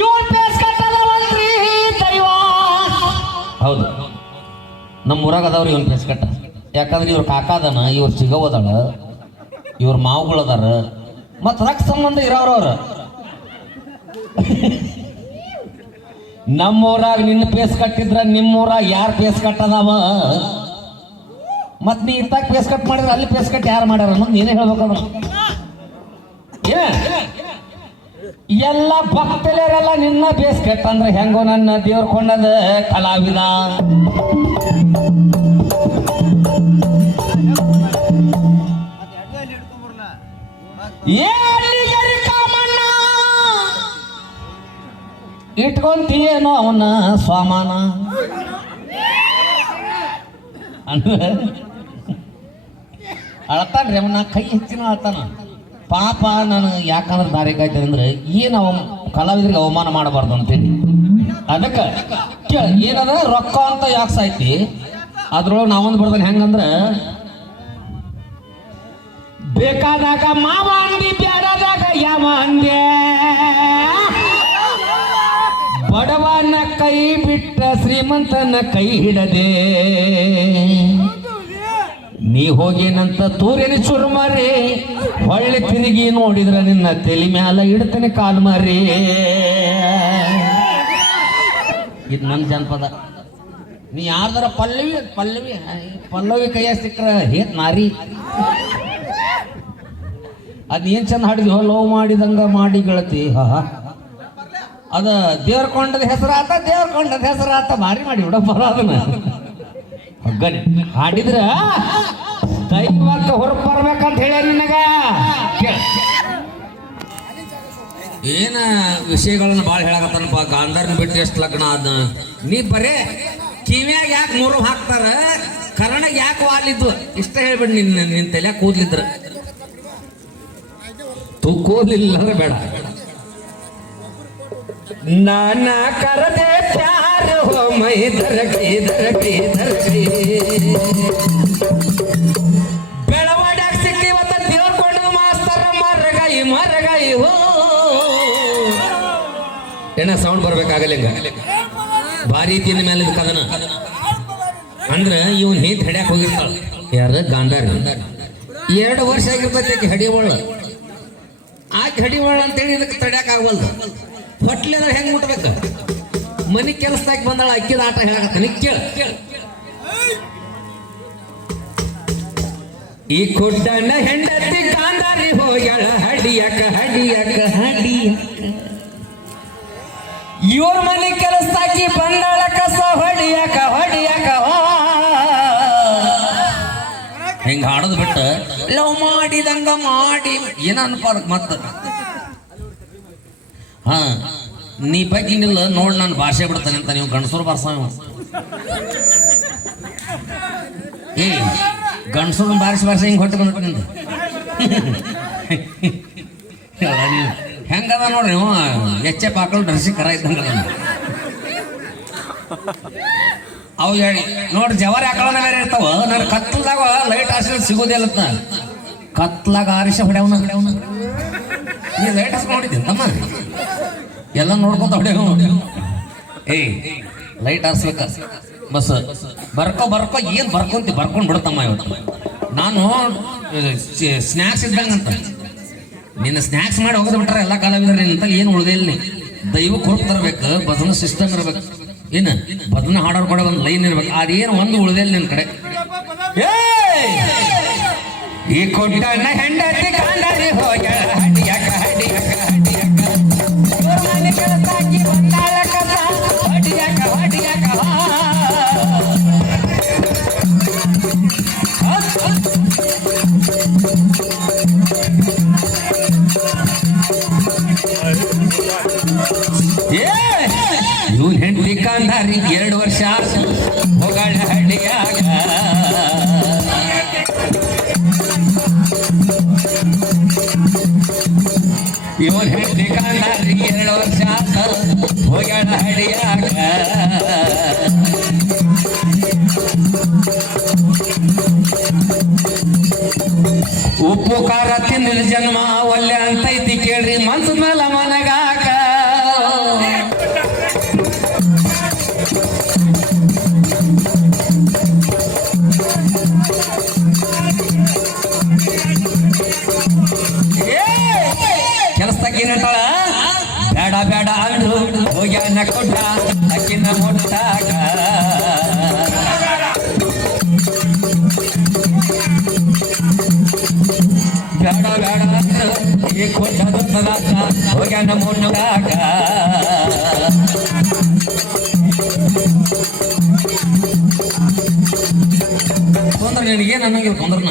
ಇವನ್ phase ಕಟ್ಟದವಲ್ರಿ ದೈವ. ಹೌದು, ನಮ್ಮ ಊರಾಗ ಅದಾವ್ರಿ ಇವನ್ ಪೇಸ್ ಕಟ್ಟ. ಯಾಕಂದ್ರೆ ಇವ್ರ ಕಾಕಾದನ, ಇವ್ರ ಚಿಗವದಾಳ, ಇವ್ರ ಮಾವುಗಳದಾರ, ಮತ್ ರಕ್ತ ಸಂಬಂಧ ಇರೋರವ್ರ. ನಮ್ಮೂರಾಗ ನಿನ್ನ ಪೇಸ್ ಕಟ್ಟಿದ್ರ ನಿಮ್ಮೂರಾಗ ಯಾರು ಪೇಸ್ ಕಟ್ಟದವ? ಮತ್ ನೀ ಇತ್ತಾಗ ಪೇಸ್ ಕಟ್ ಮಾಡಿದ್ರೆ ಅಲ್ಲಿ ಪೇಸ್ ಕಟ್ ಯಾರು ಮಾಡ್ಯಾರ ಅನ್ನೋದು ನೀನೇ ಹೇಳ್ಬೇಕಂದ್ರ. ಎಲ್ಲ ಭಕ್ತಲೆಲ್ಲ ನಿನ್ನ ಬೇಸ್ ಕೆಟ್ಟಂದ್ರೆ ಹೆಂಗೋ ನನ್ನ ದೇವ್ರ ಕೊಂಡದ ಕಲಾವಿದ. ಇಟ್ಕೊಂತೀಯೇನೋ ಅವನ ಸ್ವಾಮಾನ ಅಳ್ತಾನ್ರಿ ಅವನ, ಕೈ ಹೆಚ್ಚಿನ ಅಳ್ತಾನ. ಪಾಪ ನಾನು ಯಾಕಂದ್ರೆ ದಾರಿ ಕಾಯ್ತೇನೆ ಅಂದ್ರೆ ಏನು ಕಲಾವಿದ್ರಿಗೆ ಅವಮಾನ ಮಾಡಬಾರ್ದು ಅಂತೇಳಿ ಅದಕ್ಕೆ ಏನದ ರೊಕ್ಕ ಅಂತ ಯಾಕೆ ಸಾಯ್ತಿ ಅದ್ರೊಳಗೆ ನಾವೊಂದು ಬರ್ದಾನೆ. ಹೆಂಗಂದ್ರೆ ಬೇಕಾದಾಗ ಮಾವ ಅಂದಿ, ಬ್ಯಾಡದಾಗ ಯಾವ ಅಂದೆ, ಬಡವನ ಕೈ ಬಿಟ್ಟ ಶ್ರೀಮಂತನ ಕೈ ಹಿಡದೆ, ನೀ ಹೋಗೇನಂತ ತೂರೇನಿ ಚುರುಮಾರಿ, ಹೊಳ್ಳಿ ತಿರುಗಿ ನೋಡಿದ್ರ ನಿನ್ನ ತಲೆ ಮ್ಯಾಲ ಇಡ್ತೇನೆ ಕಾಲು ಮಾರಿ. ಇದು ನನ್ನ ಜನಪದ. ನೀ ಯಾರ್ದಾರ ಪಲ್ಲವಿ ಪಲ್ಲವಿ ಪಲ್ಲವಿ ಕೈಯ ಸಿಕ್ಕ್ರ ಹೇತ್ ನಾರಿ. ಅದೇನ್ ಚಂದ ಹಾಡಿದ್ವಿ, ಲವ್ ಮಾಡಿದಂಗ ಮಾಡಿ ಗೆಳತಿ. ಅದ ದೇವ್ರ ಕೊಂಡದ ಹೆಸರಾತ, ದೇವ್ರ ಕೊಂಡದ ಹೆಸರಾತ, ಭಾರಿ ಮಾಡಿ ಬಿಡ ಬರೋದನ್ನ ಹಾಡಿದ್ರ ದೈವಕ್ಕ ಹೊರಗೆ ಬರ್ಬೇಕಂತ ಹೇಳ ನಿನಗ. ಏನ ವಿಷಯಗಳನ್ನ ಭಾಳ ಹೇಳಕತ್ತನಪ್ಪ. ಗಾಂಧಾರ್ನ ಬಿಟ್ಟು ಎಷ್ಟು ಲಗ್ನ ಅದ, ನೀ ಬರೇ ಕಿವ್ಯಾಗ ಯಾಕೆ ಮೂರು ಹಾಕ್ತಾರ, ಕರ್ಣ ಯಾಕೆ ವಾಲಿದ್ದು ಇಷ್ಟ ಹೇಳ್ಬಿಡ್. ನಿನ್ನ ತಲೆ ಕೂದ್ಲಿದ್ರ ಕೂದ್ಲಿಲ್ಲ ಅಂದ್ರೆ ಬೇಡ. ನಾನ ಕರದೆ ಪ್ಯಾರ ಹೋ ಮೈ ದರಗಿ ದರಗಿ ದರಗಿ, ಬೆಳವಾಡ್ಯಾಗ ಸಿಕ್ಕಿ ಇವತ್ತ ದೇವ್ರ ಕೊಂಡ ಮಾಸ್ತರ ಮರಗಾಯಿ ಮರಗಾಯಿ ಹೋ. ಏನ ಸೌಂಡ್ ಬರ್ಬೇಕಾಗಲ್ಲ ಹಿಂಗ ಭಾರಿ ತಿನ್ನ ಮೇಲೆ ಕದನ ಅಂದ್ರ ಇವನ್ ಹೇತ್ ಹಡ್ಯಾಕ್ ಹೋಗಿರ್ತಾಳ. ಯಾರ ಗಾಂಧಾರ 2 ವರ್ಷ ಆಗಿರ್ತೈತಿ ಹಡಿವಳ. ಆಕೆ ಹಡಿವಳ ಅಂತೇಳಿ ಇದಕ್ಕೆ ತಡ್ಯಾಕ ಆಗವಲ್ದು. ಹೊಟ್ಲಿದ್ರ ಹೆಂಗ್ ಮುಟ್ಬೇಕ? ಮನಿ ಕೆಲಸದಾಗ ಬಂದಾಳ, ಅಕ್ಕಿದ ಆಟ ಹೇಳಕತ್ತಾನ ಕೇಳ. ಈ ಕುಡ್ಡನ ಹೆಂಡತಿ ಗಾಂಧಾರಿ ಹೋಗ್ಯಾಳ ಹಡಿಯಕ ಹಡಿಯಕ ಹಡಿಯಕ, ಇವ್ರ ಮನೆ ಕೆಲಸದಾಕಿ ಬಂದಾಳ ಕಸ ಹೊಡಿಯಕ ಹೊಡಿಯಕ. ಹೆಂಗ ಹಾಡೋದು ಬಿಟ್ಟ ಲವ್ ಮಾಡಿದಂಗ ಮಾಡಿ ಏನ ಅನ್ಪಾರ ಮತ್ತ. ಹಾ, ನೀ ಬಗ್ಗಿನಿಲ್ಲ ನೋಡ್ ನಾನು ಭಾಷೆ ಬಿಡ್ತಾನೆ ಅಂತ ನೀವು ಗಂಡಸೂರು ಬರ್ಸಾವ. ಏ ಗಂಡಸೂರು ಬಾರಿಸಿ ಬಾರಿಸಿ ಹಿಂಗೆ ಹೊಟ್ಟೆ ಬಂದ ನಿಂದು ಹೆಂಗದ ನೋಡ್ರಿ ನೀವು ಎಚ್ಚೆ ಪಾಕಳು ಡ್ರೆಸ್ಸಿ ಕರ ಇದ್ದಂಗ. ಅವು ಹೇಳಿ ನೋಡ್ರಿ ಜವಾರಿ ಹಾಕೊಳ್ಳೋದ ಬೇರೆ ಇರ್ತಾವ. ನನ್ನ ಕತ್ಲಾಗ ಲೈಟ್ ಹಾಸಿಲ್ ಸಿಗೋದಿಲ್ಲ, ಕತ್ಲಾಗ ಆರಿಸ ಹೊಡ್ಯಾವನ ಹೊಡ್ಯಾವನ. ನೀ ಲೈಟ್ ಹಾಸ್ಕೊಂಡಿದ್ದೀನಿ ತಮ್ಮ, ಎಲ್ಲ ನೋಡ್ಕೊಂತ ಹೊಡ್ಯಾವ. ಏಯ್ ಲೈಟ್ ಹಾಸ್ಬೇಕ ಬಸ್ ಬರ್ಕೋ ಬರ್ಕೋ. ಏನ್ ಬರ್ಕೊಂತಿ ಬರ್ಕೊಂಡ್ ಬಿಡ್ತಮ್ಮ. ಇವತ್ತು ನಾನು ಸ್ನ್ಯಾಕ್ಸ್ ಇದ್ದಂಗಂತ ನಿನ್ನ ಸ್ನ್ಯಾಕ್ಸ್ ಮಾಡಿ ಹೋಗೋದು ಬಿಟ್ರೆ ಎಲ್ಲ ಕಲಾವಿದ್ರ ನಿಂತ ಏನು ಉಳ್ದಿಲ್ಲ. ದೈವಕ್ಕೆ ಹೊರಗೆ ತರಬೇಕು, ಭಜನ ಸಿಸ್ಟಮ್ ಇರ್ಬೇಕು, ಏನು ಭಜನ ಹಾಡೋರ್ ಕೂಡ ಒಂದು ಲೈನ್ ಇರ್ಬೇಕು. ಅದೇನು ಒಂದು ಉಳ್ದಿಲ್ಲ ನಿನ್ ಕಡೆ. ಈ ಕೊಟ್ಟಣ್ಣ ಹೆಂಡತಿ ಗಾಂಧಾರಿ ಹೋಗ್ಯಾಳ ಹಡಿಯಕ ಹಡಿಯಕ ಹಡಿಯಕ, ಮನೆ ಕೆಲಸದಾಕಿ ಬಂದಾಳ ಕಸ ಹೊಡಿಯಕ ಹೊಡಿಯಕ. ಇವನ್ ಹೆಂಡತಿ ಗಾಂಧಾರಿ 2 ವರ್ಷ ಹೋಗಾಳ ಹಡಿಯಾಗ. ಇವನ್ ಹೆಂಡತಿ ಗಾಂಧಾರಿ 2 ವರ್ಷ ಹೋಗ್ಯಾಳ ಹಡಿಯಾಗ. ಉಪ್ಪು ಖಾರ ತಿಂದಿನ ಜನ್ಮ ಒಲ್ಲೆ ಅಂತೈತಿ ಕೇಳ್ರಿ ಮನ್ಸದ ಮೇಲೆ ಮನಗಾಕ. ಹೋಗ್ಯಾನ ಕೊಟ್ಟ ಅಕ್ಕಿನ ಮುಟ್ಟಾಗ ಬೇಡ ಬೇಡ ಈ ಕೊಟ್ಟದ ಹೋಗ್ಯಾನ ಮುಟ್ಟಾಗ ತೊಂದ್ರೆ ನಿನಗೇನು ಅನ್ನಂಗಿಲ್ಲ ತೊಂದ್ರನ